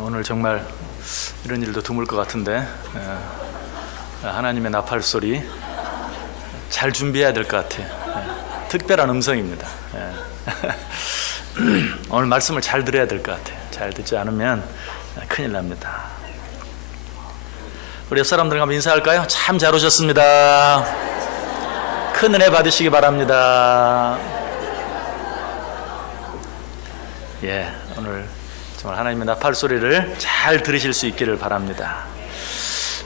오늘 정말 이런 일도 드물 것 같은데 하나님의 나팔 소리 잘 준비해야 될 것 같아요. 특별한 음성입니다. 오늘 말씀을 잘 들어야 될 것 같아요. 잘 듣지 않으면 큰일 납니다. 우리 옆 사람들과 한번 인사할까요? 참 잘 오셨습니다. 큰 은혜 받으시기 바랍니다. 오늘 정말 하나님의 나팔 소리를 잘 들으실 수 있기를 바랍니다.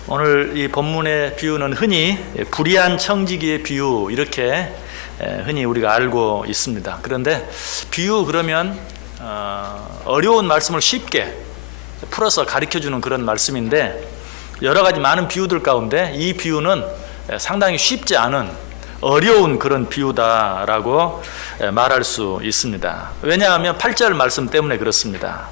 오늘 이 본문의 비유는 흔히 불의한 청지기의 비유 이렇게 흔히 우리가 알고 있습니다. 그런데 비유 그러면 어려운 말씀을 쉽게 풀어서 가르쳐주는 그런 말씀인데 여러 가지 많은 비유들 가운데 이 비유는 상당히 쉽지 않은 어려운 그런 비유다라고 말할 수 있습니다. 왜냐하면 8절 말씀 때문에 그렇습니다.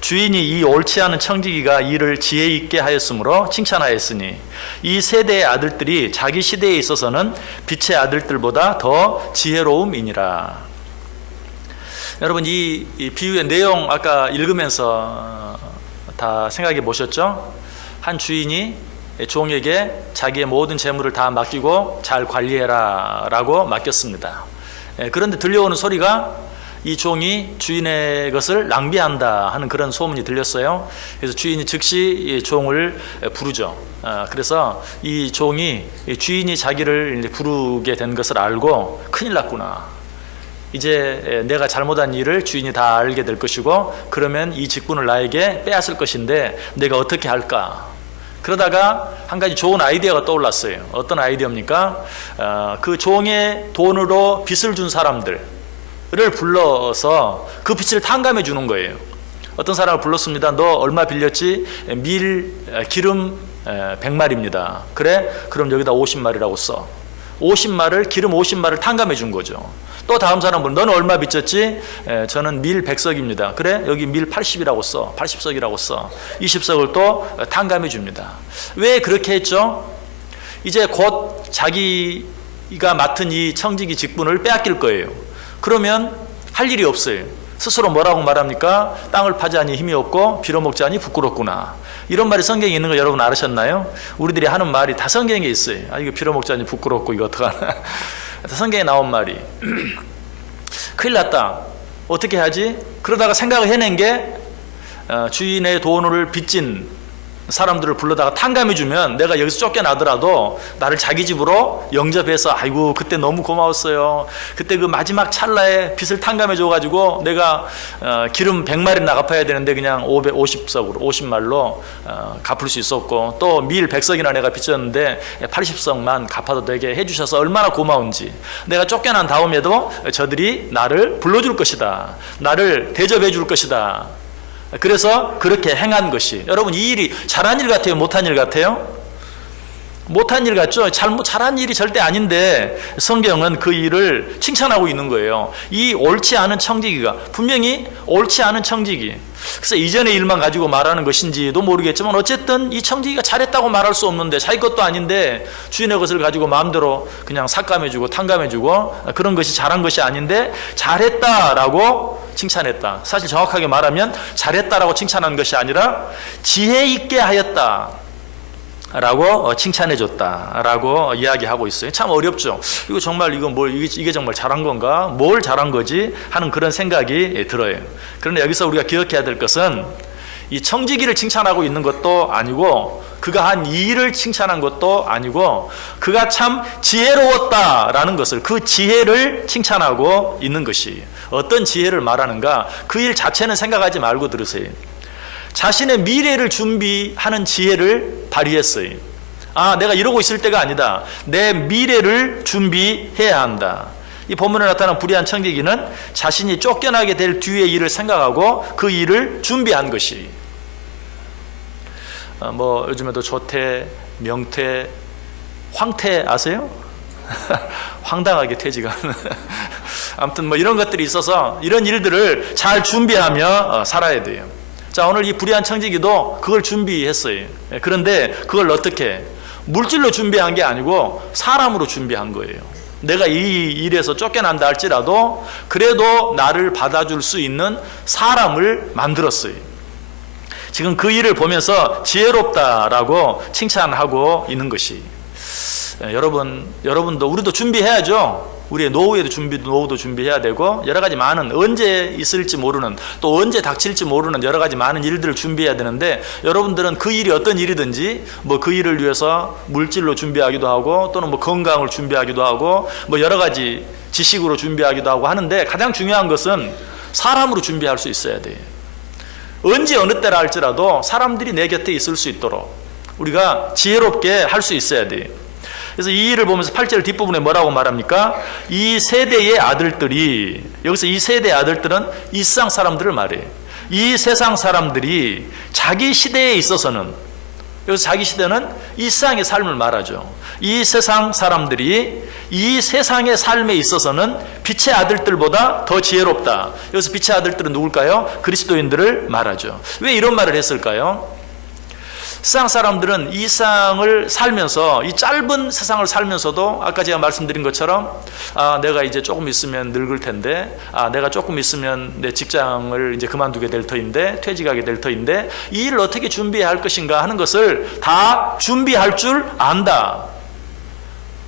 주인이 이 옳지 않은 청지기가 이를 지혜 있게 하였으므로 칭찬하였으니 이 세대의 아들들이 자기 시대에 있어서는 빛의 아들들보다 더 지혜로움이니라. 여러분 이 비유의 내용 아까 읽으면서 다 생각해 보셨죠? 한 주인이 종에게 자기의 모든 재물을 다 맡기고 잘 관리해라 라고 맡겼습니다. 그런데 들려오는 소리가 이 종이 주인의 것을 낭비한다 하는 그런 소문이 들렸어요. 그래서 주인이 즉시 이 종을 부르죠. 그래서 이 종이 주인이 자기를 부르게 된 것을 알고 큰일 났구나. 이제 내가 잘못한 일을 주인이 다 알게 될 것이고 그러면 이 직분을 나에게 빼앗을 것인데 내가 어떻게 할까? 그러다가 한 가지 좋은 아이디어가 떠올랐어요. 어떤 아이디어입니까? 그 종의 돈으로 빚을 준 사람들을 불러서 그 빚을 탕감해 주는 거예요. 어떤 사람을 불렀습니다. 너 얼마 빌렸지? 기름 100마리입니다. 그래? 그럼 여기다 50마리라고 써. 50마리를 기름 50마리를 탕감해 준 거죠. 또 다음 사람은 너는 얼마 빚졌지? 저는 밀 100석입니다. 그래? 여기 밀 80이라고 써. 80석이라고 써. 20석을 또 탕감해 줍니다. 왜 그렇게 했죠? 이제 곧 자기가 맡은 이 청지기 직분을 빼앗길 거예요. 그러면 할 일이 없어요. 스스로 뭐라고 말합니까? 땅을 파자니 힘이 없고 빌어먹자니 부끄럽구나. 이런 말이 성경에 있는 거 여러분 알으셨나요? 우리들이 하는 말이 다 성경에 있어요. 이거 빌어먹자니 부끄럽고 이거 어떡하나. 성경에 나온 말이 큰일 났다. 어떻게 하지? 그러다가 생각을 해낸 게 주인의 돈을 빚진 사람들을 불러다가 탕감해 주면 내가 여기서 쫓겨나더라도 나를 자기 집으로 영접해서 아이고 그때 너무 고마웠어요. 그때 그 마지막 찰나에 빚을 탕감해 줘가지고 내가 기름 100마리 갚아야 되는데 그냥 50석으로 50말로 갚을 수 있었고 또 밀 100석이나 내가 빚졌는데 80석만 갚아도 되게 해주셔서 얼마나 고마운지 내가 쫓겨난 다음에도 저들이 나를 불러줄 것이다. 나를 대접해 줄 것이다. 그래서 그렇게 행한 것이 여러분 이 일이 잘한 일 같아요? 못한 일 같아요? 못한 일 같죠? 잘한 일이 절대 아닌데 성경은 그 일을 칭찬하고 있는 거예요. 이 옳지 않은 청지기가 분명히 옳지 않은 청지기 그래서 이전의 일만 가지고 말하는 것인지도 모르겠지만 어쨌든 이 청지기가 잘했다고 말할 수 없는데 자기 것도 아닌데 주인의 것을 가지고 마음대로 그냥 삭감해주고 탕감해주고 그런 것이 잘한 것이 아닌데 잘했다라고 칭찬했다. 사실 정확하게 말하면 잘했다라고 칭찬한 것이 아니라 지혜 있게 하였다 라고 칭찬해줬다 라고 이야기하고 있어요. 참 어렵죠. 이거 정말 이게 정말 잘한 건가? 뭘 잘한 거지? 하는 그런 생각이 들어요. 그런데 여기서 우리가 기억해야 될 것은 이 청지기를 칭찬하고 있는 것도 아니고 그가 한 일을 칭찬한 것도 아니고 그가 참 지혜로웠다라는 것을 그 지혜를 칭찬하고 있는 것이 어떤 지혜를 말하는가? 그 일 자체는 생각하지 말고 들으세요. 자신의 미래를 준비하는 지혜를 발휘했어요. 내가 이러고 있을 때가 아니다. 내 미래를 준비해야 한다. 이 본문에 나타난 불의한 청지기는 자신이 쫓겨나게 될 뒤의 일을 생각하고 그 일을 준비한 것이 요즘에도 조퇴, 명퇴, 황퇴 아세요? 황당하게 퇴직하는 아무튼 이런 것들이 있어서 이런 일들을 잘 준비하며 살아야 돼요. 자, 오늘 이 불의한 청지기도 그걸 준비했어요. 그런데 그걸 어떻게? 물질로 준비한 게 아니고 사람으로 준비한 거예요. 내가 이 일에서 쫓겨난다 할지라도 그래도 나를 받아줄 수 있는 사람을 만들었어요. 지금 그 일을 보면서 지혜롭다라고 칭찬하고 있는 것이, 여러분도 우리도 준비해야죠. 우리의 노후도 준비해야 되고, 여러 가지 많은, 언제 있을지 모르는, 또 언제 닥칠지 모르는 여러 가지 많은 일들을 준비해야 되는데, 여러분들은 그 일이 어떤 일이든지 뭐 그 일을 위해서 물질로 준비하기도 하고, 또는 뭐 건강을 준비하기도 하고, 뭐 여러 가지 지식으로 준비하기도 하고 하는데, 가장 중요한 것은 사람으로 준비할 수 있어야 돼요. 언제 어느 때라 할지라도 사람들이 내 곁에 있을 수 있도록 우리가 지혜롭게 할 수 있어야 돼요. 그래서 이 일을 보면서 8절 뒷부분에 뭐라고 말합니까? 이 세대의 아들들이, 여기서 이 세대의 아들들은 이 세상 사람들을 말해요. 이 세상 사람들이 자기 시대에 있어서는, 여기서 자기 시대는 이 세상의 삶을 말하죠. 이 세상 사람들이 이 세상의 삶에 있어서는 빛의 아들들보다 더 지혜롭다. 여기서 빛의 아들들은 누굴까요? 그리스도인들을 말하죠. 왜 이런 말을 했을까요? 세상 사람들은 이 세상을 살면서, 이 짧은 세상을 살면서도 아까 제가 말씀드린 것처럼, 내가 이제 조금 있으면 늙을 텐데, 내가 조금 있으면 내 직장을 이제 그만두게 될 터인데, 퇴직하게 될 터인데, 이 일을 어떻게 준비해야 할 것인가 하는 것을 다 준비할 줄 안다.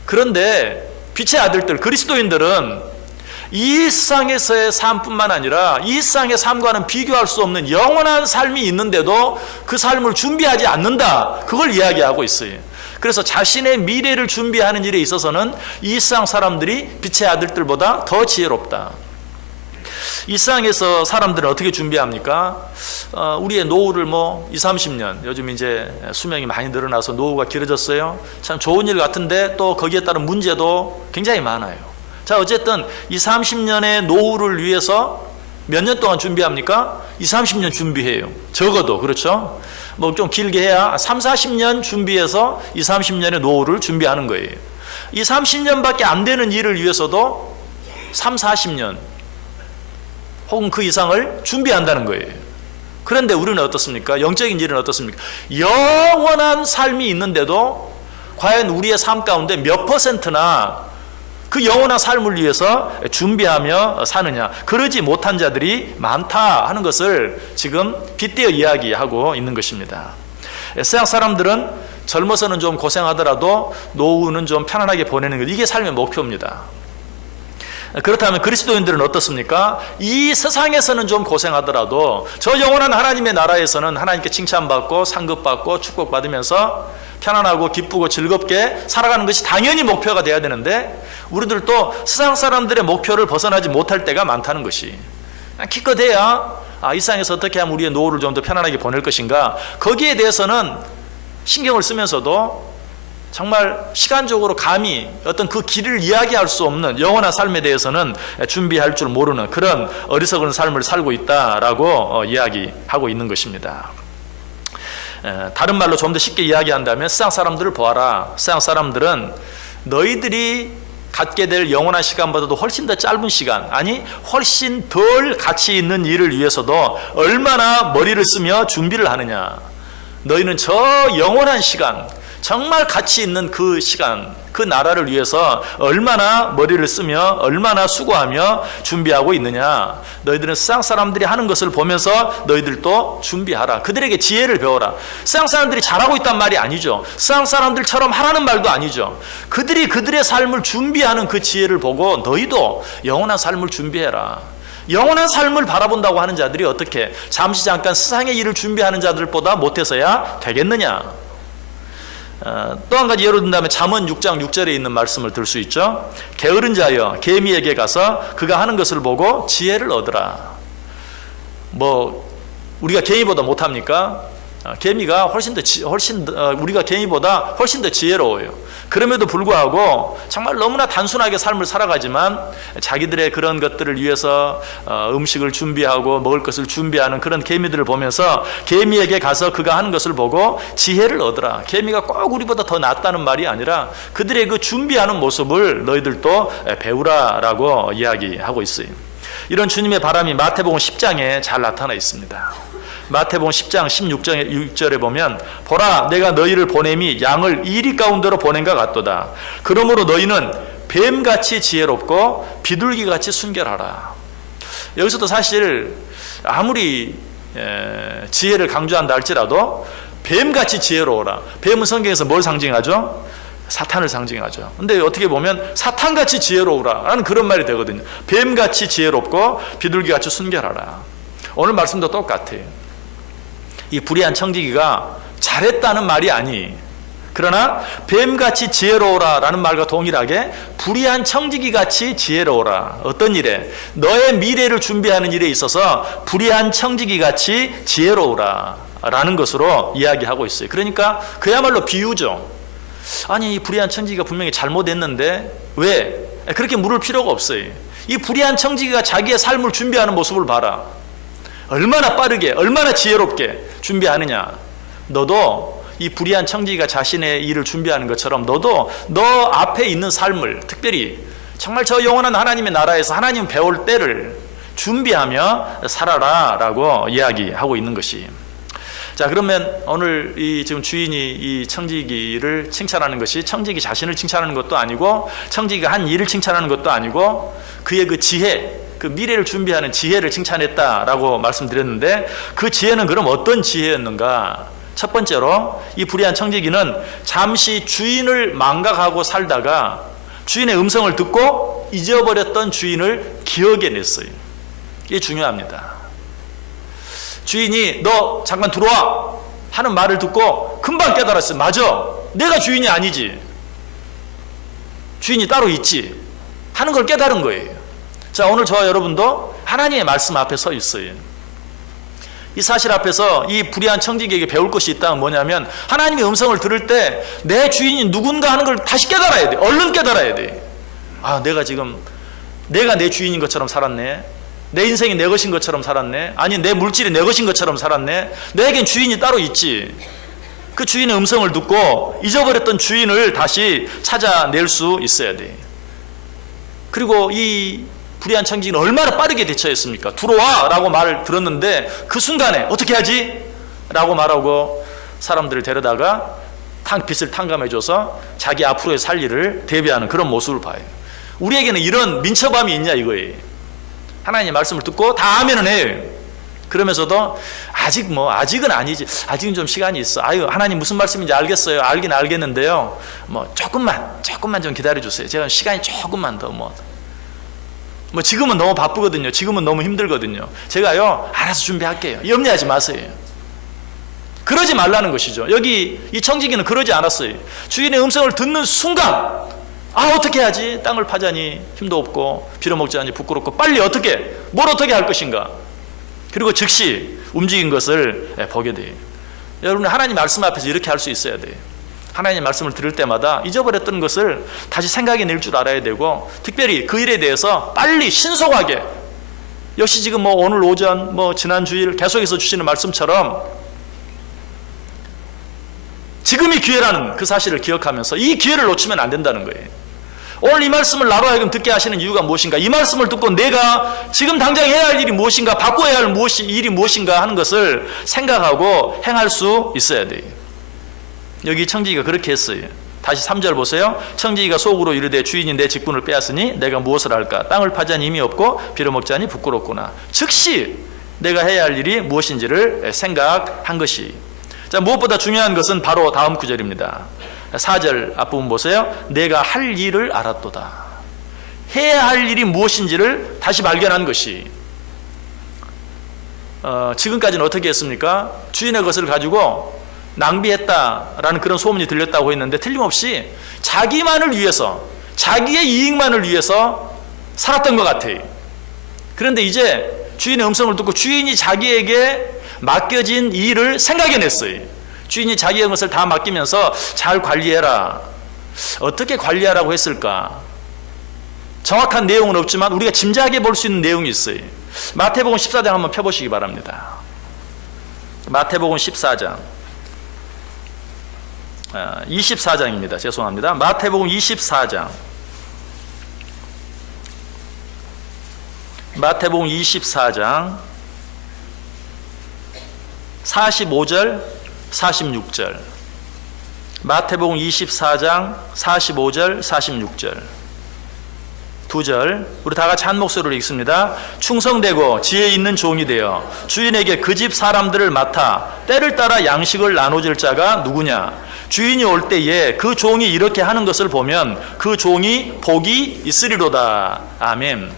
그런데 빛의 아들들, 그리스도인들은 이 세상에서의 삶뿐만 아니라 이 세상의 삶과는 비교할 수 없는 영원한 삶이 있는데도 그 삶을 준비하지 않는다. 그걸 이야기하고 있어요. 그래서 자신의 미래를 준비하는 일에 있어서는 이 세상 사람들이 빛의 아들들보다 더 지혜롭다. 이 세상에서 사람들은 어떻게 준비합니까? 우리의 노후를 뭐 20, 30년, 요즘 이제 수명이 많이 늘어나서 노후가 길어졌어요. 참 좋은 일 같은데 또 거기에 따른 문제도 굉장히 많아요. 자, 어쨌든 이 30년의 노후를 위해서 몇 년 동안 준비합니까? 20, 30년 준비해요. 적어도. 그렇죠? 뭐 좀 길게 해야 3, 40년 준비해서 20, 30년의 노후를 준비하는 거예요. 이 30년밖에 안 되는 일을 위해서도 3, 40년 혹은 그 이상을 준비한다는 거예요. 그런데 우리는 어떻습니까? 영적인 일은 어떻습니까? 영원한 삶이 있는데도 과연 우리의 삶 가운데 몇 %나 그 영원한 삶을 위해서 준비하며 사느냐, 그러지 못한 자들이 많다 하는 것을 지금 빗대어 이야기하고 있는 것입니다. 세상 사람들은 젊어서는 좀 고생하더라도 노후는 좀 편안하게 보내는 것, 이게 삶의 목표입니다. 그렇다면 그리스도인들은 어떻습니까? 이 세상에서는 좀 고생하더라도 저 영원한 하나님의 나라에서는 하나님께 칭찬받고 상급받고 축복받으면서 편안하고 기쁘고 즐겁게 살아가는 것이 당연히 목표가 돼야 되는데, 우리들도 세상 사람들의 목표를 벗어나지 못할 때가 많다는 것이, 기껏해야 이 세상에서 어떻게 하면 우리의 노후를 좀 더 편안하게 보낼 것인가, 거기에 대해서는 신경을 쓰면서도 정말 시간적으로 감히 어떤 그 길을 이야기할 수 없는 영원한 삶에 대해서는 준비할 줄 모르는 그런 어리석은 삶을 살고 있다라고 이야기하고 있는 것입니다. 다른 말로 좀 더 쉽게 이야기한다면, 세상 사람들을 보아라. 세상 사람들은 너희들이 갖게 될 영원한 시간보다도 훨씬 더 짧은 시간, 아니 훨씬 덜 가치 있는 일을 위해서도 얼마나 머리를 쓰며 준비를 하느냐. 너희는 저 영원한 시간, 정말 가치 있는 그 시간, 그 나라를 위해서 얼마나 머리를 쓰며 얼마나 수고하며 준비하고 있느냐. 너희들은 세상 사람들이 하는 것을 보면서 너희들도 준비하라. 그들에게 지혜를 배워라. 세상 사람들이 잘하고 있단 말이 아니죠. 세상 사람들처럼 하라는 말도 아니죠. 그들이 그들의 삶을 준비하는 그 지혜를 보고 너희도 영원한 삶을 준비해라. 영원한 삶을 바라본다고 하는 자들이 어떻게 잠시 잠깐 세상의 일을 준비하는 자들보다 못해서야 되겠느냐. 또 한 가지 예로 든다면 잠언 6장 6절에 있는 말씀을 들 수 있죠. 게으른 자여 개미에게 가서 그가 하는 것을 보고 지혜를 얻으라. 뭐 우리가 개미보다 못합니까? 개미가 우리가 개미보다 훨씬 더 지혜로워요. 그럼에도 불구하고 정말 너무나 단순하게 삶을 살아가지만 자기들의 그런 것들을 위해서 음식을 준비하고 먹을 것을 준비하는 그런 개미들을 보면서 개미에게 가서 그가 하는 것을 보고 지혜를 얻으라. 개미가 꼭 우리보다 더 낫다는 말이 아니라 그들의 그 준비하는 모습을 너희들도 배우라라고 이야기하고 있어요. 이런 주님의 바람이 마태복음 10장에 잘 나타나 있습니다. 마태복음 10장 16절에 보면 보라 내가 너희를 보냄이 양을 이리 가운데로 보낸 것 같도다. 그러므로 너희는 뱀같이 지혜롭고 비둘기같이 순결하라. 여기서도 사실 아무리 지혜를 강조한다 할지라도 뱀같이 지혜로워라. 뱀은 성경에서 뭘 상징하죠? 사탄을 상징하죠. 근데 어떻게 보면 사탄같이 지혜로우라 라는 그런 말이 되거든요. 뱀같이 지혜롭고 비둘기같이 순결하라. 오늘 말씀도 똑같아요. 이 불의한 청지기가 잘했다는 말이 아니, 그러나 뱀같이 지혜로우라 라는 말과 동일하게 불의한 청지기같이 지혜로우라. 어떤 일에? 너의 미래를 준비하는 일에 있어서 불의한 청지기같이 지혜로우라 라는 것으로 이야기하고 있어요. 그러니까 그야말로 비유죠. 아니, 이 불의한 청지기가 분명히 잘못했는데 왜? 그렇게 물을 필요가 없어요. 이 불의한 청지기가 자기의 삶을 준비하는 모습을 봐라. 얼마나 빠르게, 얼마나 지혜롭게 준비하느냐. 너도 이 불의한 청지기가 자신의 일을 준비하는 것처럼 너도 너 앞에 있는 삶을, 특별히 정말 저 영원한 하나님의 나라에서 하나님 배울 때를 준비하며 살아라 라고 이야기하고 있는 것이. 자, 그러면 오늘 이 지금 주인이 이 청지기를 칭찬하는 것이 청지기 자신을 칭찬하는 것도 아니고 청지기가 한 일을 칭찬하는 것도 아니고 그의 그 지혜, 그 미래를 준비하는 지혜를 칭찬했다라고 말씀드렸는데 그 지혜는 그럼 어떤 지혜였는가? 첫 번째로 이 불의한 청지기는 잠시 주인을 망각하고 살다가 주인의 음성을 듣고 잊어버렸던 주인을 기억해냈어요. 이게 중요합니다. 주인이 너 잠깐 들어와 하는 말을 듣고 금방 깨달았어요. 맞아, 내가 주인이 아니지, 주인이 따로 있지 하는 걸 깨달은 거예요. 자, 오늘 저와 여러분도 하나님의 말씀 앞에 서 있어요. 이 사실 앞에서 이 불의한 청지기에게 배울 것이 있다면 뭐냐면 하나님의 음성을 들을 때 내 주인이 누군가 하는 걸 다시 깨달아야 돼. 얼른 깨달아야 돼. 아, 내가 내 주인인 것처럼 살았네. 내 인생이 내 것인 것처럼 살았네. 아니, 내 물질이 내 것인 것처럼 살았네. 내겐 주인이 따로 있지. 그 주인의 음성을 듣고 잊어버렸던 주인을 다시 찾아낼 수 있어야 돼. 그리고 이 불의한 청지기는 얼마나 빠르게 대처했습니까? 들어와 라고 말을 들었는데 그 순간에 어떻게 하지? 라고 말하고 사람들을 데려다가 빚을 탕감해줘서 자기 앞으로의 살 일을 대비하는 그런 모습을 봐요. 우리에게는 이런 민첩함이 있냐 이거예요. 하나님의 말씀을 듣고 다 아멘은 해요. 그러면서도 아직은 아니지, 아직은 좀 시간이 있어. 아유, 하나님 무슨 말씀인지 알겠어요. 알긴 알겠는데요, 조금만 좀 기다려주세요. 제가 시간이 조금만 더 지금은 너무 바쁘거든요. 지금은 너무 힘들거든요. 제가요 알아서 준비할게요. 염려하지 마세요. 그러지 말라는 것이죠. 여기 이 청지기는 그러지 않았어요. 주인의 음성을 듣는 순간 어떻게 하지? 땅을 파자니 힘도 없고 빌어먹자니 부끄럽고 빨리 뭘 어떻게 할 것인가? 그리고 즉시 움직인 것을 보게 돼요. 여러분, 하나님 말씀 앞에서 이렇게 할 수 있어야 돼요. 하나님 말씀을 들을 때마다 잊어버렸던 것을 다시 생각해낼 줄 알아야 되고, 특별히 그 일에 대해서 빨리 신속하게, 역시 지금 오늘 오전 지난 주일 계속해서 주시는 말씀처럼 지금이 기회라는 그 사실을 기억하면서 이 기회를 놓치면 안 된다는 거예요. 오늘 이 말씀을 나로 하여금 듣게 하시는 이유가 무엇인가? 이 말씀을 듣고 내가 지금 당장 해야 할 일이 무엇인가? 바꿔야 할 일이 무엇인가 하는 것을 생각하고 행할 수 있어야 돼요. 여기 청지기가 그렇게 했어요. 다시 3절 보세요. 청지기가 속으로 이르되 주인이 내 직분을 빼앗으니 내가 무엇을 할까? 땅을 파자니 힘이 없고 빌어먹자니 부끄럽구나. 즉시 내가 해야 할 일이 무엇인지를 생각한 것이. 자, 무엇보다 중요한 것은 바로 다음 구절입니다. 4절 앞부분 보세요. 내가 할 일을 알았도다. 해야 할 일이 무엇인지를 다시 발견한 것이. 지금까지는 어떻게 했습니까? 주인의 것을 가지고 낭비했다라는 그런 소문이 들렸다고 했는데 틀림없이 자기만을 위해서, 자기의 이익만을 위해서 살았던 것 같아요. 그런데 이제 주인의 음성을 듣고 주인이 자기에게 맡겨진 일을 생각해냈어요. 주인이 자기의 것을 다 맡기면서 잘 관리해라. 어떻게 관리하라고 했을까? 정확한 내용은 없지만 우리가 짐작해 볼 수 있는 내용이 있어요. 마태복음 14장 한번 펴보시기 바랍니다. 마태복음 14장 24장입니다. 죄송합니다. 마태복음 24장 마태복음 24장 45절 46절. 마태복음 24장 45절 46절. 2절 우리 다 같이 한 목소리로 읽습니다. 충성되고 지혜 있는 종이 되어 주인에게 그 집 사람들을 맡아 때를 따라 양식을 나눠줄 자가 누구냐? 주인이 올 때에 그 종이 이렇게 하는 것을 보면 그 종이 복이 있으리로다. 아멘.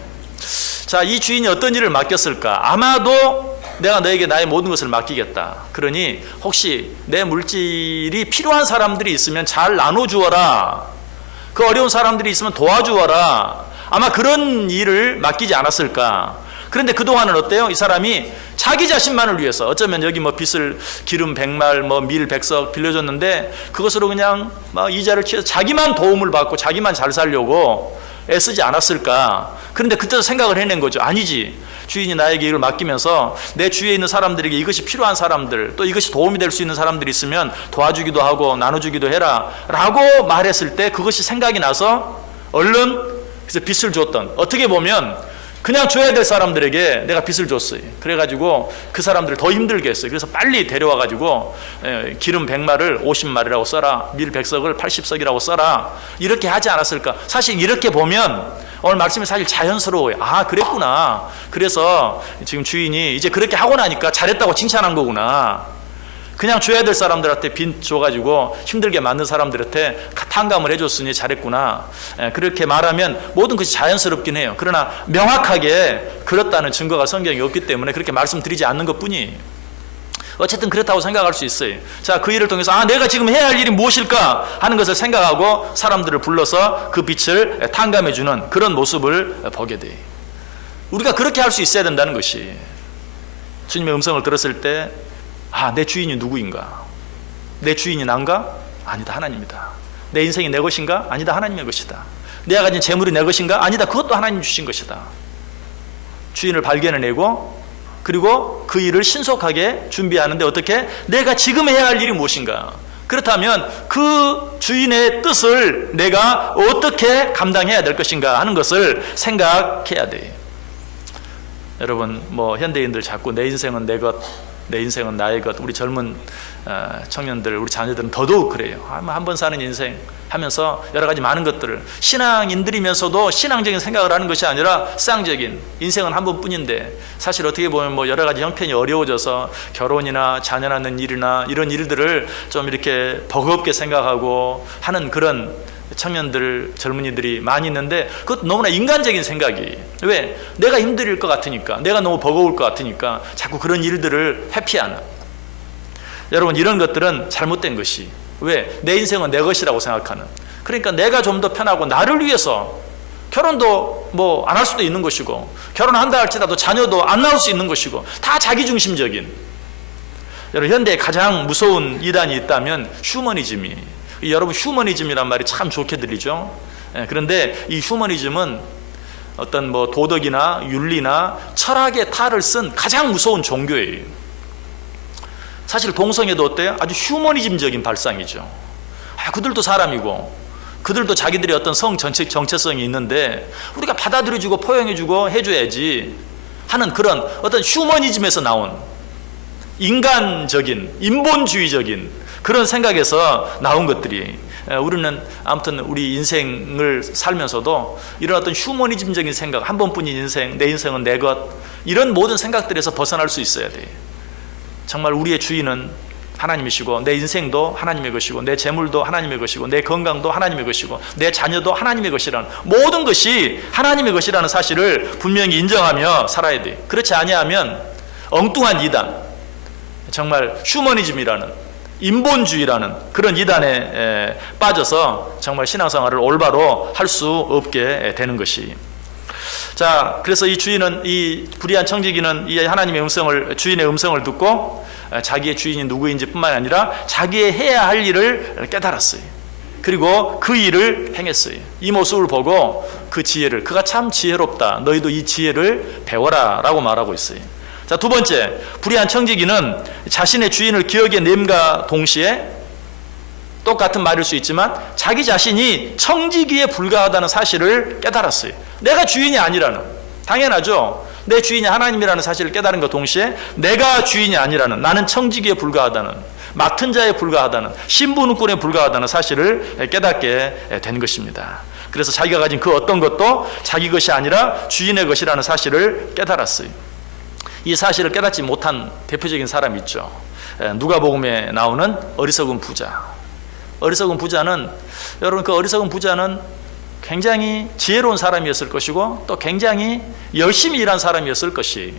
자, 이 주인이 어떤 일을 맡겼을까? 아마도 내가 너에게 나의 모든 것을 맡기겠다. 그러니 혹시 내 물질이 필요한 사람들이 있으면 잘 나눠주어라. 그 어려운 사람들이 있으면 도와주어라. 아마 그런 일을 맡기지 않았을까. 그런데 그동안은 어때요? 이 사람이 자기 자신만을 위해서 어쩌면 여기 뭐 빚을 기름 100말 뭐 밀 100석 빌려줬는데 그것으로 그냥 막 이자를 취해서 자기만 도움을 받고 자기만 잘 살려고 애쓰지 않았을까. 그런데 그때도 생각을 해낸 거죠. 아니지. 주인이 나에게 이걸 맡기면서 내 주위에 있는 사람들에게 이것이 필요한 사람들, 또 이것이 도움이 될 수 있는 사람들이 있으면 도와주기도 하고 나눠주기도 해라 라고 말했을 때 그것이 생각이 나서 얼른 그래서 빚을 줬던, 어떻게 보면 그냥 줘야 될 사람들에게 내가 빚을 줬어요. 그래가지고 그 사람들을 더 힘들게 했어요. 그래서 빨리 데려와가지고 기름 100말을 50말이라고 써라, 밀 100석을 80석이라고 써라, 이렇게 하지 않았을까. 사실 이렇게 보면 오늘 말씀이 사실 자연스러워요. 아, 그랬구나. 그래서 지금 주인이 이제 그렇게 하고 나니까 잘했다고 칭찬한 거구나. 그냥 줘야 될 사람들한테 빚 줘가지고 힘들게 만든 사람들한테 탕감을 해줬으니 잘했구나. 그렇게 말하면 모든 것이 자연스럽긴 해요. 그러나 명확하게 그렇다는 증거가 성경에 없기 때문에 그렇게 말씀드리지 않는 것뿐이에요. 어쨌든 그렇다고 생각할 수 있어요. 자, 그 일을 통해서 내가 지금 해야 할 일이 무엇일까 하는 것을 생각하고 사람들을 불러서 그 빚을 탕감해주는 그런 모습을 보게 돼요. 우리가 그렇게 할 수 있어야 된다는 것이, 주님의 음성을 들었을 때 내 주인이 누구인가? 내 주인이 난가? 아니다, 하나님이다. 내 인생이 내 것인가? 아니다, 하나님의 것이다. 내가 가진 재물이 내 것인가? 아니다, 그것도 하나님 주신 것이다. 주인을 발견해내고 그리고 그 일을 신속하게 준비하는데 어떻게? 내가 지금 해야 할 일이 무엇인가? 그렇다면 그 주인의 뜻을 내가 어떻게 감당해야 될 것인가 하는 것을 생각해야 돼요. 여러분, 현대인들 자꾸 내 인생은 내 것, 내 인생은 나의 것, 우리 젊은 청년들, 우리 자녀들은 더더욱 그래요. 한 번 사는 인생 하면서 여러 가지 많은 것들을, 신앙인들이면서도 신앙적인 생각을 하는 것이 아니라 세상적인, 인생은 한 번뿐인데 사실 어떻게 보면 여러 가지 형편이 어려워져서 결혼이나 자녀 낳는 일이나 이런 일들을 좀 이렇게 버겁게 생각하고 하는 그런 청년들, 젊은이들이 많이 있는데 그것도 너무나 인간적인 생각이, 왜? 내가 힘들 것 같으니까, 내가 너무 버거울 것 같으니까 자꾸 그런 일들을 회피하는. 여러분, 이런 것들은 잘못된 것이, 왜? 내 인생은 내 것이라고 생각하는. 그러니까 내가 좀 더 편하고 나를 위해서 결혼도 안 할 수도 있는 것이고, 결혼한다 할지라도 자녀도 안 낳을 수 있는 것이고, 다 자기중심적인. 여러분, 현대에 가장 무서운 이단이 있다면 휴머니즘이. 여러분, 휴머니즘이란 말이 참 좋게 들리죠. 그런데 이 휴머니즘은 어떤 도덕이나 윤리나 철학의 탈을 쓴 가장 무서운 종교예요. 사실 동성애도 어때요? 아주 휴머니즘적인 발상이죠. 그들도 사람이고 그들도 자기들이 어떤 성 정체성이 있는데 우리가 받아들여주고 포용해주고 해줘야지 하는 그런 어떤 휴머니즘에서 나온 인간적인, 인본주의적인 그런 생각에서 나온 것들이, 우리는 아무튼 우리 인생을 살면서도 이런 어떤 휴머니즘적인 생각, 한 번뿐인 인생, 내 인생은 내 것, 이런 모든 생각들에서 벗어날 수 있어야 돼. 정말 우리의 주인은 하나님이시고, 내 인생도 하나님의 것이고, 내 재물도 하나님의 것이고, 내 건강도 하나님의 것이고, 내 자녀도 하나님의 것이라는, 모든 것이 하나님의 것이라는 사실을 분명히 인정하며 살아야 돼. 그렇지 아니하면 엉뚱한 이단, 정말 휴머니즘이라는, 인본주의라는 그런 이단에 빠져서 정말 신앙생활을 올바로 할 수 없게 되는 것이. 자, 그래서 이 주인은, 이 불의한 청지기는 이 하나님의 음성을, 주인의 음성을 듣고 자기의 주인이 누구인지 뿐만 아니라 자기의 해야 할 일을 깨달았어요. 그리고 그 일을 행했어요. 이 모습을 보고 그 지혜를, 그가 참 지혜롭다, 너희도 이 지혜를 배워라 라고 말하고 있어요. 자, 두 번째, 불의한 청지기는 자신의 주인을 기억에 nem과 동시에, 똑같은 말일 수 있지만 자기 자신이 청지기에 불과하다는 사실을 깨달았어요. 내가 주인이 아니라는, 당연하죠. 내 주인이 하나님이라는 사실을 깨달은 것 동시에 내가 주인이 아니라는, 나는 청지기에 불과하다는, 맡은 자에 불과하다는, 신분권에 불과하다는 사실을 깨닫게 된 것입니다. 그래서 자기가 가진 그 어떤 것도 자기 것이 아니라 주인의 것이라는 사실을 깨달았어요. 이 사실을 깨닫지 못한 대표적인 사람이 있죠. 누가복음에 나오는 어리석은 부자. 어리석은 부자는, 여러분, 그 어리석은 부자는 굉장히 지혜로운 사람이었을 것이고 또 굉장히 열심히 일한 사람이었을 것이.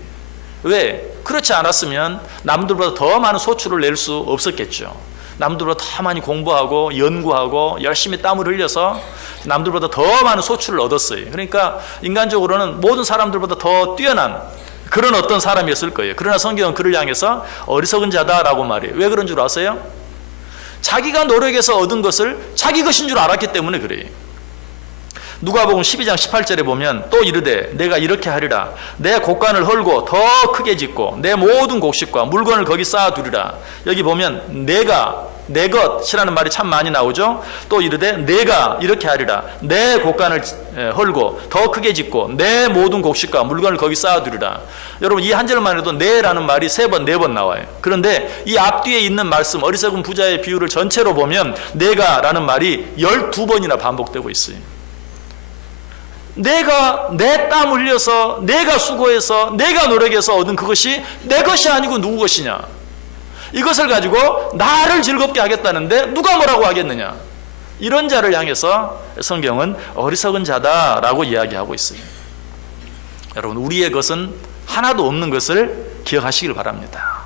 왜? 그렇지 않았으면 남들보다 더 많은 소출을 낼 수 없었겠죠. 남들보다 더 많이 공부하고 연구하고 열심히 땀을 흘려서 남들보다 더 많은 소출을 얻었어요. 그러니까 인간적으로는 모든 사람들보다 더 뛰어난 그런 어떤 사람이었을 거예요. 그러나 성경은 그를 향해서 어리석은 자다라고 말해요. 왜 그런 줄 아세요? 자기가 노력해서 얻은 것을 자기 것인 줄 알았기 때문에 그래요. 누가복음 12장 18절에 보면 또 이르되 내가 이렇게 하리라. 내 곡간을 헐고 더 크게 짓고 내 모든 곡식과 물건을 거기 쌓아두리라. 여기 보면 내가, 내 것이라는 말이 참 많이 나오죠. 또 이르되 내가 이렇게 하리라. 내 곡간을 헐고 더 크게 짓고 내 모든 곡식과 물건을 거기 쌓아두리라. 여러분, 이 한 절만 해도 내라는 말이 3번, 4번 나와요. 그런데 이 앞뒤에 있는 말씀, 어리석은 부자의 비유를 전체로 보면 내가라는 말이 12번이나 반복되고 있어요. 내가 내 땀 흘려서 내가 수고해서 내가 노력해서 얻은 그것이 내 것이 아니고 누구 것이냐? 이것을 가지고 나를 즐겁게 하겠다는데 누가 뭐라고 하겠느냐? 이런 자를 향해서 성경은 어리석은 자다라고 이야기하고 있어요. 여러분, 우리의 것은 하나도 없는 것을 기억하시길 바랍니다.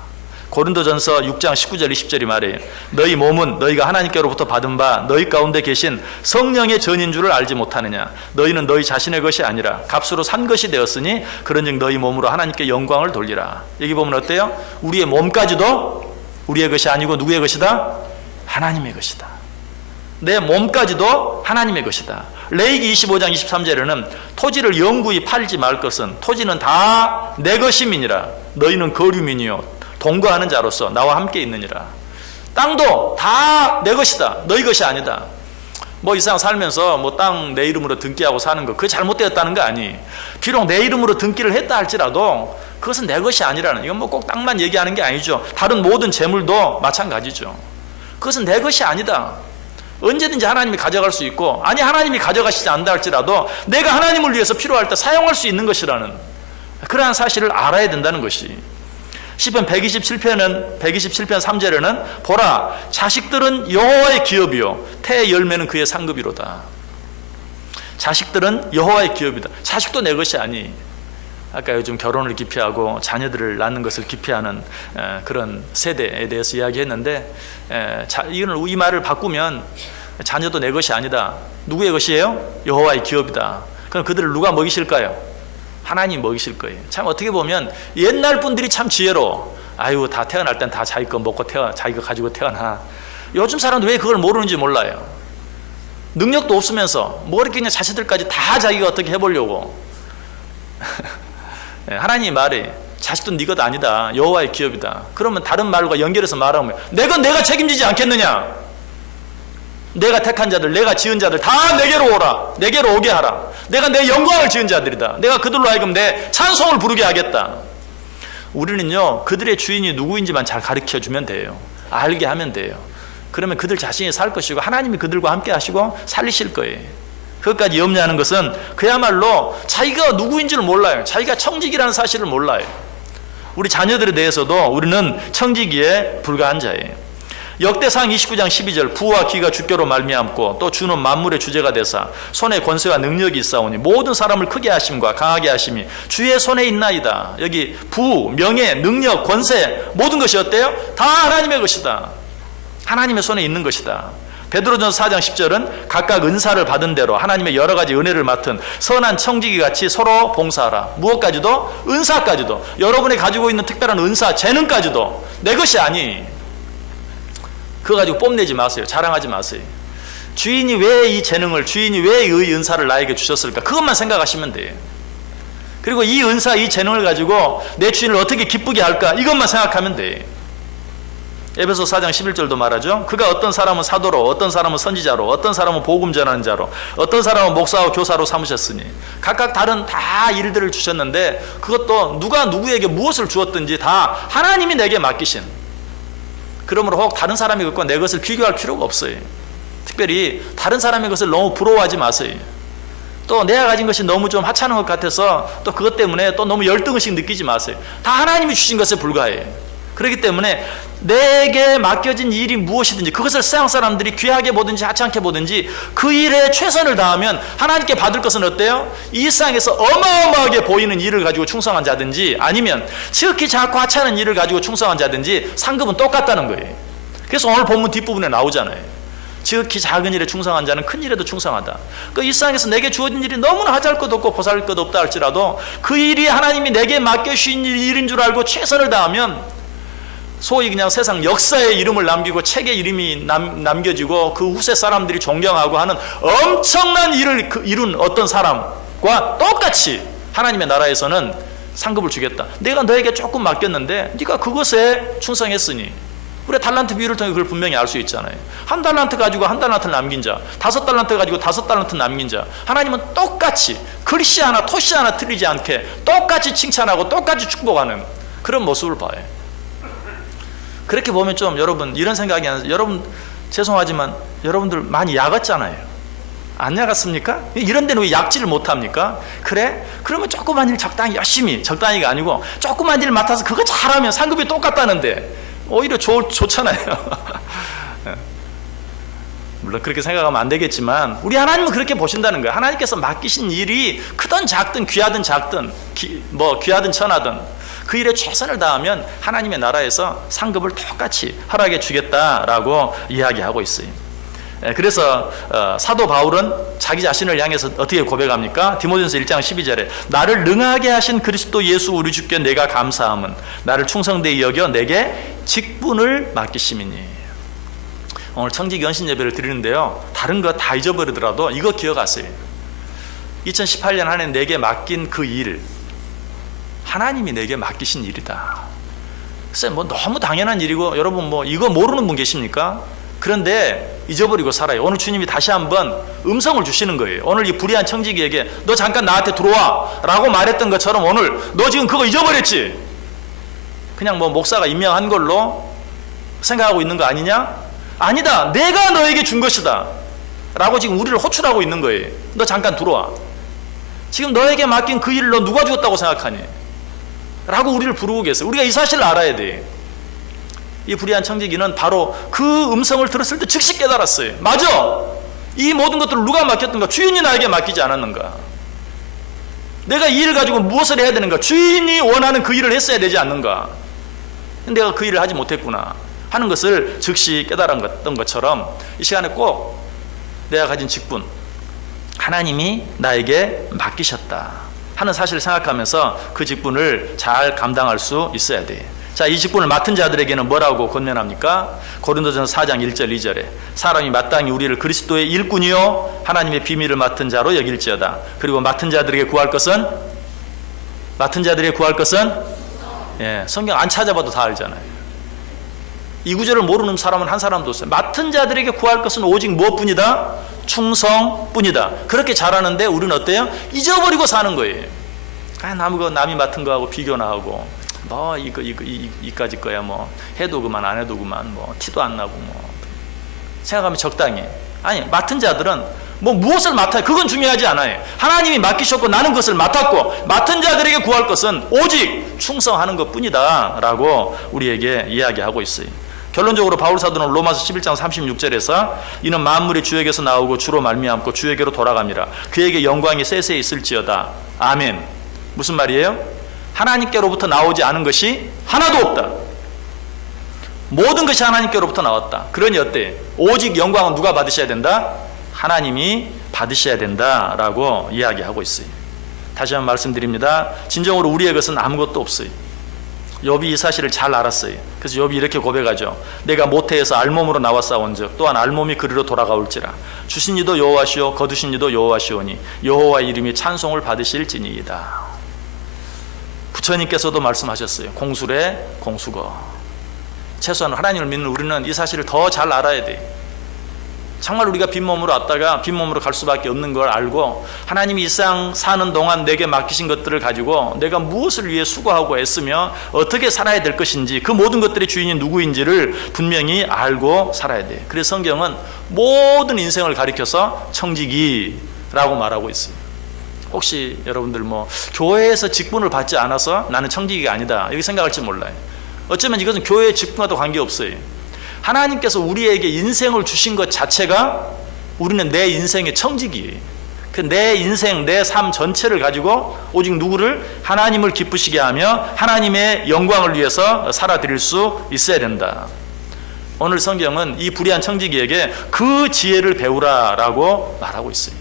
고린도전서 6장 19절 20절이 말해요. 너희 몸은 너희가 하나님께로부터 받은 바 너희 가운데 계신 성령의 전인 줄을 알지 못하느냐. 너희는 너희 자신의 것이 아니라 값으로 산 것이 되었으니 그런즉 너희 몸으로 하나님께 영광을 돌리라. 여기 보면 어때요? 우리의 몸까지도 우리의 것이 아니고 누구의 것이다? 하나님의 것이다. 내 몸까지도 하나님의 것이다. 레위기 25장 23절에는 토지를 영구히 팔지 말 것은 토지는 다 내 것임이니라. 너희는 거류민이요 동거하는 자로서 나와 함께 있느니라. 땅도 다 내 것이다. 너희 것이 아니다. 뭐 이 세상 살면서 뭐 땅 내 이름으로 등기하고 사는 거, 그게 잘못되었다는 거 아니. 비록 내 이름으로 등기를 했다 할지라도 그것은 내 것이 아니라는, 이건 뭐 꼭 땅만 얘기하는 게 아니죠. 다른 모든 재물도 마찬가지죠. 그것은 내 것이 아니다. 언제든지 하나님이 가져갈 수 있고, 아니 하나님이 가져가시지 않는다 할지라도 내가 하나님을 위해서 필요할 때 사용할 수 있는 것이라는 그러한 사실을 알아야 된다는 것이. 시편 127편 3절에는 보라, 자식들은 여호와의 기업이요 태의 열매는 그의 상급이로다. 자식들은 여호와의 기업이다. 자식도 내 것이 아니. 아까 요즘 결혼을 기피하고 자녀들을 낳는 것을 기피하는 그런 세대에 대해서 이야기했는데, 이 말을 바꾸면 자녀도 내 것이 아니다. 누구의 것이에요? 여호와의 기업이다. 그럼 그들을 누가 먹이실까요? 하나님 먹이실 거예요. 참 어떻게 보면 옛날 분들이 참 지혜로워. 아유, 다 태어날 땐 다 자기 거 먹고 자기 거 가지고 태어나. 요즘 사람들 왜 그걸 모르는지 몰라요. 능력도 없으면서 뭐 이렇게 그냥 자식들까지 다 자기가 어떻게 해보려고. 하나님이 말해, 자식도 네 것 아니다. 여호와의 기업이다. 그러면 다른 말과 연결해서 말하면 내 건 내가 책임지지 않겠느냐. 내가 택한 자들, 내가 지은 자들 다 내게로 오라. 내게로 오게 하라. 내가 내 영광을 지은 자들이다. 내가 그들로 하여금 내 찬송을 부르게 하겠다. 우리는요, 그들의 주인이 누구인지만 잘 가르쳐주면 돼요. 알게 하면 돼요. 그러면 그들 자신이 살 것이고 하나님이 그들과 함께 하시고 살리실 거예요. 그것까지 염려하는 것은 그야말로 자기가 누구인지를 몰라요. 자기가 청지기라는 사실을 몰라요. 우리 자녀들에 대해서도 우리는 청지기에 불과한 자예요. 역대상 29장 12절 부와 기가 주께로 말미암고 또 주는 만물의 주제가 되사 손에 권세와 능력이 있사오니 모든 사람을 크게 하심과 강하게 하심이 주의 손에 있나이다. 여기 부, 명예, 능력, 권세 모든 것이 어때요? 다 하나님의 것이다. 하나님의 손에 있는 것이다. 베드로전서 4장 10절은 각각 은사를 받은 대로 하나님의 여러 가지 은혜를 맡은 선한 청지기 같이 서로 봉사하라. 무엇까지도? 은사까지도. 여러분이 가지고 있는 특별한 은사, 재능까지도 내 것이 아니. 그거 가지고 뽐내지 마세요. 자랑하지 마세요. 주인이 왜 이 재능을, 주인이 왜 이 은사를 나에게 주셨을까? 그것만 생각하시면 돼요. 그리고 이 은사, 이 재능을 가지고 내 주인을 어떻게 기쁘게 할까? 이것만 생각하면 돼요. 에베소 4장 11절도 말하죠. 그가 어떤 사람은 사도로, 어떤 사람은 선지자로, 어떤 사람은 복음 전하는 자로, 어떤 사람은 목사와 교사로 삼으셨으니 각각 다른 다 일들을 주셨는데 그것도 누가 누구에게 무엇을 주었든지 다 하나님이 내게 맡기신. 그러므로 혹 다른 사람의 것과 내 것을 비교할 필요가 없어요. 특별히 다른 사람의 것을 너무 부러워하지 마세요. 또 내가 가진 것이 너무 좀 하찮은 것 같아서 또 그것 때문에 또 너무 열등의식 느끼지 마세요. 다 하나님이 주신 것에 불과해요. 그렇기 때문에 내게 맡겨진 일이 무엇이든지 그것을 세상 사람들이 귀하게 보든지 하찮게 보든지 그 일에 최선을 다하면 하나님께 받을 것은 어때요? 이 세상에서 어마어마하게 보이는 일을 가지고 충성한 자든지 아니면 지극히 작고 하찮은 일을 가지고 충성한 자든지 상급은 똑같다는 거예요. 그래서 오늘 본문 뒷부분에 나오잖아요. 지극히 작은 일에 충성한 자는 큰 일에도 충성하다. 그 이 세상에서 내게 주어진 일이 너무나 하잘 것 없고 보살 것 없다 할지라도 그 일이 하나님이 내게 맡겨주신 일인 줄 알고 최선을 다하면 소위 그냥 세상 역사에 이름을 남기고 책에 이름이 남겨지고 그 후세 사람들이 존경하고 하는 엄청난 일을 이룬 어떤 사람과 똑같이 하나님의 나라에서는 상급을 주겠다. 내가 너에게 조금 맡겼는데 네가 그것에 충성했으니. 우리가 달란트 비유를 통해 그걸 분명히 알 수 있잖아요. 한 달란트 가지고 한 달란트를 남긴 자, 5달란트 가지고 5달란트 남긴 자, 하나님은 똑같이 글씨 하나 토시 하나 틀리지 않게 똑같이 칭찬하고 똑같이 축복하는 그런 모습을 봐요. 그렇게 보면 좀 여러분 이런 생각이 안 나요. 여러분 죄송하지만 여러분들 많이 약았잖아요. 안 약았습니까? 이런 데는 왜 약지를 못합니까? 그래? 그러면 조그만 일 적당히 열심히, 적당히가 아니고 조그만 일 맡아서 그거 잘하면 상급이 똑같다는데 오히려 좋잖아요. 물론 그렇게 생각하면 안 되겠지만 우리 하나님은 그렇게 보신다는 거예요. 하나님께서 맡기신 일이 크든 작든 귀하든 작든 귀하든 천하든 그 일에 최선을 다하면 하나님의 나라에서 상급을 똑같이 허락해 주겠다라고 이야기하고 있어요. 그래서 사도 바울은 자기 자신을 향해서 어떻게 고백합니까? 디모데전서 1장 12절에 나를 능하게 하신 그리스도 예수 우리 주께 내가 감사함은 나를 충성되이 여겨 내게 직분을 맡기심이니. 오늘 청지기 연신 예배를 드리는데요, 다른 거 다 잊어버리더라도 이거 기억하세요. 2018년 한 해 내게 맡긴 그 일, 하나님이 내게 맡기신 일이다. 글쎄 뭐 너무 당연한 일이고 여러분 뭐 이거 모르는 분 계십니까? 그런데 잊어버리고 살아요. 오늘 주님이 다시 한번 음성을 주시는 거예요. 오늘 이 불의한 청지기에게 너 잠깐 나한테 들어와 라고 말했던 것처럼 오늘 너 지금 그거 잊어버렸지? 그냥 뭐 목사가 임명한 걸로 생각하고 있는 거 아니냐? 아니다. 내가 너에게 준 것이다 라고 지금 우리를 호출하고 있는 거예요. 너 잠깐 들어와. 지금 너에게 맡긴 그 일을 너 누가 주었다고 생각하니? 라고 우리를 부르고 계세요. 우리가 이 사실을 알아야 돼. 이 불의한 청지기는 바로 그 음성을 들었을 때 즉시 깨달았어요. 맞아! 이 모든 것들을 누가 맡겼던가? 주인이 나에게 맡기지 않았는가? 내가 이 일을 가지고 무엇을 해야 되는가? 주인이 원하는 그 일을 했어야 되지 않는가? 내가 그 일을 하지 못했구나 하는 것을 즉시 깨달았던 것처럼 이 시간에 꼭 내가 가진 직분, 하나님이 나에게 맡기셨다 하는 사실을 생각하면서 그 직분을 잘 감당할 수 있어야 돼. 자, 이 직분을 맡은 자들에게는 뭐라고 권면합니까? 고린도전서 4장 1절 2절에 사람이 마땅히 우리를 그리스도의 일꾼이요 하나님의 비밀을 맡은 자로 여길지어다. 그리고 맡은 자들에게 구할 것은 성경 안 찾아봐도 다 알잖아요. 이 구절을 모르는 사람은 한 사람도 없어요. 맡은 자들에게 구할 것은 오직 무엇뿐이다? 충성뿐이다. 그렇게 잘하는데 우리는 어때요? 잊어버리고 사는 거예요. 남이 맡은 거하고 비교나 하고 뭐 이까지 거야 뭐 해도 그만 안 해도 그만 뭐 티도 안 나고 뭐 생각하면 적당히. 아니 맡은 자들은 뭐 무엇을 맡아요? 그건 중요하지 않아요. 하나님이 맡기셨고 나는 그것을 맡았고 맡은 자들에게 구할 것은 오직 충성하는 것뿐이다 라고 우리에게 이야기하고 있어요. 결론적으로 바울 사도는 로마서 11장 36절에서 이는 만물이 주에게서 나오고 주로 말미암고 주에게로 돌아갑니다. 그에게 영광이 세세 있을지어다. 아멘. 무슨 말이에요? 하나님께로부터 나오지 않은 것이 하나도 없다. 모든 것이 하나님께로부터 나왔다. 그러니 어때? 오직 영광은 누가 받으셔야 된다? 하나님이 받으셔야 된다라고 이야기하고 있어요. 다시 한번 말씀드립니다. 진정으로 우리의 것은 아무것도 없어요. 욥이 이 사실을 잘 알았어요. 그래서 욥이 이렇게 고백하죠. 내가 모태에서 알몸으로 나와 싸운즉 또한 알몸이 그리로 돌아가올지라. 주신 이도 여호와시오 거두신 이도 여호와시오니 여호와 이름이 찬송을 받으실지니이다. 부처님께서도 말씀하셨어요. 공수래 공수거. 최소한 하나님을 믿는 우리는 이 사실을 더 잘 알아야 돼. 정말 우리가 빈몸으로 왔다가 빈몸으로 갈 수밖에 없는 걸 알고 하나님이 이 세상 사는 동안 내게 맡기신 것들을 가지고 내가 무엇을 위해 수고하고 애쓰며 어떻게 살아야 될 것인지 그 모든 것들의 주인이 누구인지를 분명히 알고 살아야 돼. 그래서 성경은 모든 인생을 가리켜서 청지기라고 말하고 있어요. 혹시 여러분들 교회에서 직분을 받지 않아서 나는 청지기가 아니다 이렇게 생각할지 몰라요. 어쩌면 이것은 교회의 직분과도 관계없어요. 하나님께서 우리에게 인생을 주신 것 자체가 우리는 내 인생의 청지기예요. 내 인생, 내 삶 전체를 가지고 오직 누구를? 하나님을 기쁘시게 하며 하나님의 영광을 위해서 살아드릴 수 있어야 된다. 오늘 성경은 이 불의한 청지기에게 그 지혜를 배우라라고 말하고 있어요.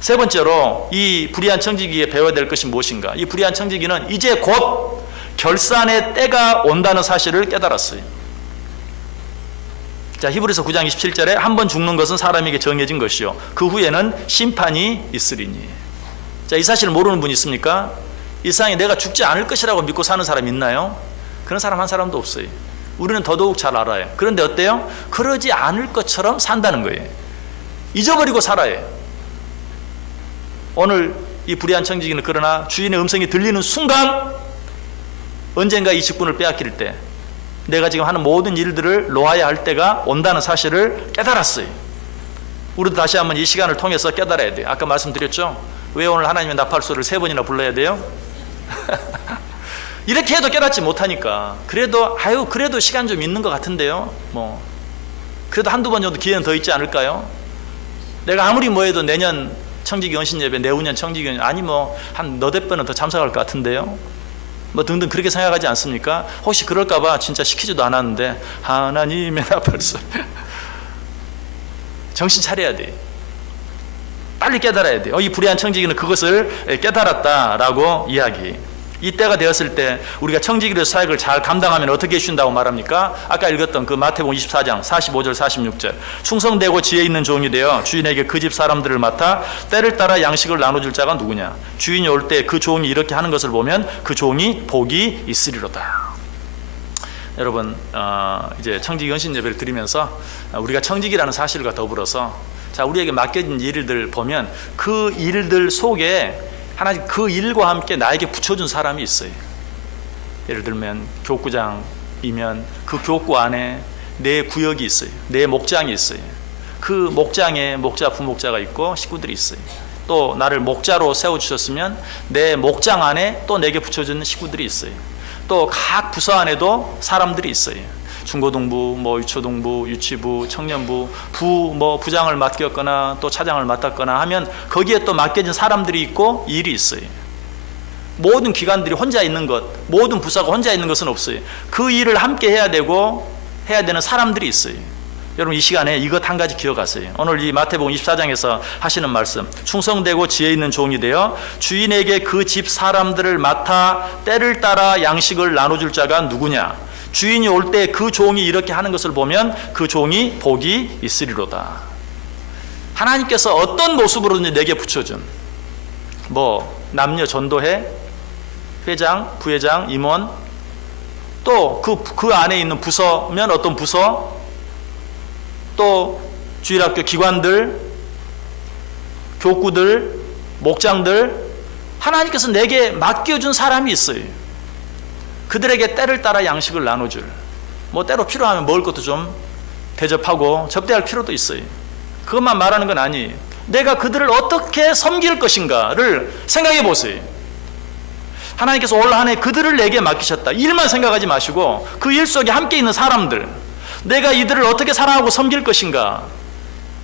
세 번째로 이 불의한 청지기에 배워야 될 것이 무엇인가? 이 불의한 청지기는 이제 곧 결산의 때가 온다는 사실을 깨달았어요. 자, 히브리서 9장 27절에 한 번 죽는 것은 사람에게 정해진 것이요 그 후에는 심판이 있으리니. 자, 이 사실을 모르는 분이 있습니까? 이 세상에 내가 죽지 않을 것이라고 믿고 사는 사람 있나요? 그런 사람 한 사람도 없어요. 우리는 더더욱 잘 알아요. 그런데 어때요? 그러지 않을 것처럼 산다는 거예요. 잊어버리고 살아요. 오늘 이 불의한 청지기는 그러나 주인의 음성이 들리는 순간 언젠가 이 직분을 빼앗길 때 내가 지금 하는 모든 일들을 놓아야 할 때가 온다는 사실을 깨달았어요. 우리도 다시 한번 이 시간을 통해서 깨달아야 돼요. 아까 말씀드렸죠? 왜 오늘 하나님의 나팔소리를 3번이나 불러야 돼요? 이렇게 해도 깨닫지 못하니까 그래도 시간 좀 있는 것 같은데요. 그래도 한두 번 정도 기회는 더 있지 않을까요? 내가 아무리 해도 내년 청지기 연신 예배, 내후년 청지기 연신 아니 한 너댓 번은 더 참석할 것 같은데요. 등등 그렇게 생각하지 않습니까? 혹시 그럴까봐 진짜 시키지도 않았는데 하나님의 나팔소리 정신 차려야 돼. 빨리 깨달아야 돼. 이 불의한 청지기는 그것을 깨달았다라고 이야기. 이때가 되었을 때 우리가 청지기로서 사역을 잘 감당하면 어떻게 해주신다고 말합니까? 아까 읽었던 그 마태복음 24장 45절 46절 충성되고 지혜 있는 종이 되어 주인에게 그 집 사람들을 맡아 때를 따라 양식을 나눠줄 자가 누구냐? 주인이 올 때 그 종이 이렇게 하는 것을 보면 그 종이 복이 있으리로다. 여러분 이제 청지기 헌신 예배를 드리면서 우리가 청지기라는 사실과 더불어서 자 우리에게 맡겨진 일들 보면 그 일들 속에 하나님 그 일과 함께 나에게 붙여준 사람이 있어요. 예를 들면 교구장이면 그 교구 안에 내 구역이 있어요. 내 목장이 있어요. 그 목장에 목자, 부목자가 있고 식구들이 있어요. 또 나를 목자로 세워주셨으면 내 목장 안에 또 내게 붙여준 식구들이 있어요. 또 각 부서 안에도 사람들이 있어요. 중고등부, 유초등부, 유치부, 청년부, 부장을 맡겼거나 또 차장을 맡았거나 하면 거기에 또 맡겨진 사람들이 있고 일이 있어요. 모든 기관들이 혼자 있는 것, 모든 부서가 혼자 있는 것은 없어요. 그 일을 함께 해야 되는 사람들이 있어요. 여러분 이 시간에 이것 한 가지 기억하세요. 오늘 이 마태복음 24장에서 하시는 말씀 충성되고 지혜 있는 종이 되어 주인에게 그 집 사람들을 맡아 때를 따라 양식을 나눠줄 자가 누구냐? 주인이 올 때 그 종이 이렇게 하는 것을 보면 그 종이 복이 있으리로다. 하나님께서 어떤 모습으로든지 내게 붙여준 남녀 전도회, 회장, 부회장, 임원 또 그 안에 있는 부서면 어떤 부서 또 주일학교 기관들, 교구들, 목장들 하나님께서 내게 맡겨준 사람이 있어요. 그들에게 때를 따라 양식을 나눠줄 때로 필요하면 먹을 것도 좀 대접하고 접대할 필요도 있어요. 그것만 말하는 건 아니에요. 내가 그들을 어떻게 섬길 것인가를 생각해 보세요. 하나님께서 올 한 해 그들을 내게 맡기셨다. 일만 생각하지 마시고 그 일 속에 함께 있는 사람들 내가 이들을 어떻게 사랑하고 섬길 것인가를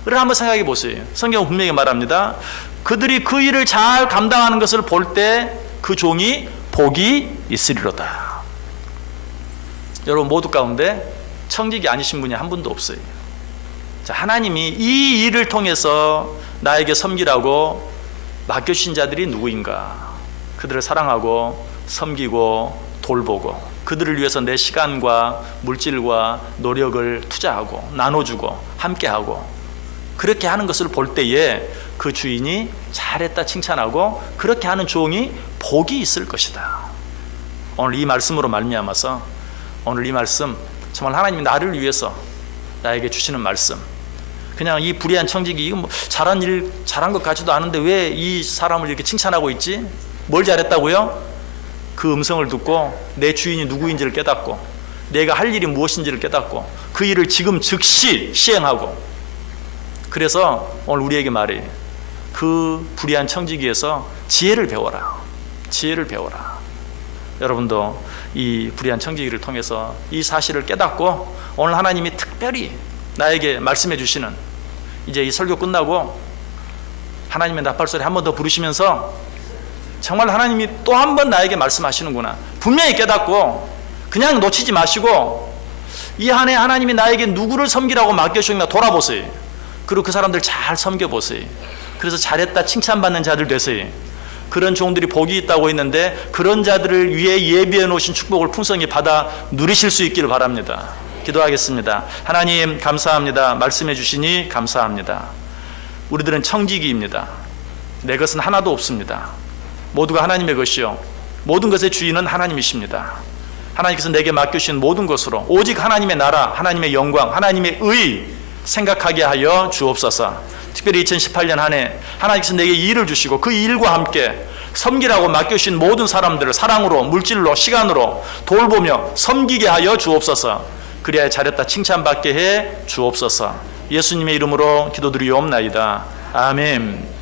한번 생각해 보세요. 성경은 분명히 말합니다. 그들이 그 일을 잘 감당하는 것을 볼 때 그 종이 복이 있으리로다. 여러분 모두 가운데 청지기 아니신 분이 한 분도 없어요. 자, 하나님이 이 일을 통해서 나에게 섬기라고 맡겨주신 자들이 누구인가? 그들을 사랑하고 섬기고 돌보고 그들을 위해서 내 시간과 물질과 노력을 투자하고 나눠주고 함께하고 그렇게 하는 것을 볼 때에 그 주인이 잘했다 칭찬하고 그렇게 하는 종이 복이 있을 것이다. 오늘 이 말씀으로 말미암아서 오늘 이 말씀 정말 하나님이 나를 위해서 나에게 주시는 말씀 그냥 이 불의한 청지기 이거 잘한 것 같지도 않은데 왜 이 사람을 이렇게 칭찬하고 있지? 뭘 잘했다고요? 그 음성을 듣고 내 주인이 누구인지를 깨닫고 내가 할 일이 무엇인지를 깨닫고 그 일을 지금 즉시 시행하고 그래서 오늘 우리에게 말해요. 그 불의한 청지기에서 지혜를 배워라. 지혜를 배워라. 여러분도 이 불의한 청지기를 통해서 이 사실을 깨닫고 오늘 하나님이 특별히 나에게 말씀해 주시는, 이제 이 설교 끝나고 하나님의 나팔소리 한 번 더 부르시면서 정말 하나님이 또 한 번 나에게 말씀하시는구나 분명히 깨닫고 그냥 놓치지 마시고 이 한 해 하나님이 나에게 누구를 섬기라고 맡겨주셨나 돌아보세요. 그리고 그 사람들 잘 섬겨보세요. 그래서 잘했다 칭찬받는 자들 되세요. 그런 종들이 복이 있다고 했는데 그런 자들을 위해 예비해 놓으신 축복을 풍성히 받아 누리실 수 있기를 바랍니다. 기도하겠습니다. 하나님 감사합니다. 말씀해 주시니 감사합니다. 우리들은 청지기입니다. 내 것은 하나도 없습니다. 모두가 하나님의 것이요 모든 것의 주인은 하나님이십니다. 하나님께서 내게 맡겨주신 모든 것으로 오직 하나님의 나라, 하나님의 영광, 하나님의 의 생각하게 하여 주옵소서. 특별히 2018년 한 해 하나님께서 내게 일을 주시고 그 일과 함께 섬기라고 맡겨주신 모든 사람들을 사랑으로, 물질로, 시간으로 돌보며 섬기게 하여 주옵소서. 그리하여 잘했다 칭찬받게 해 주옵소서. 예수님의 이름으로 기도드리옵나이다. 아멘.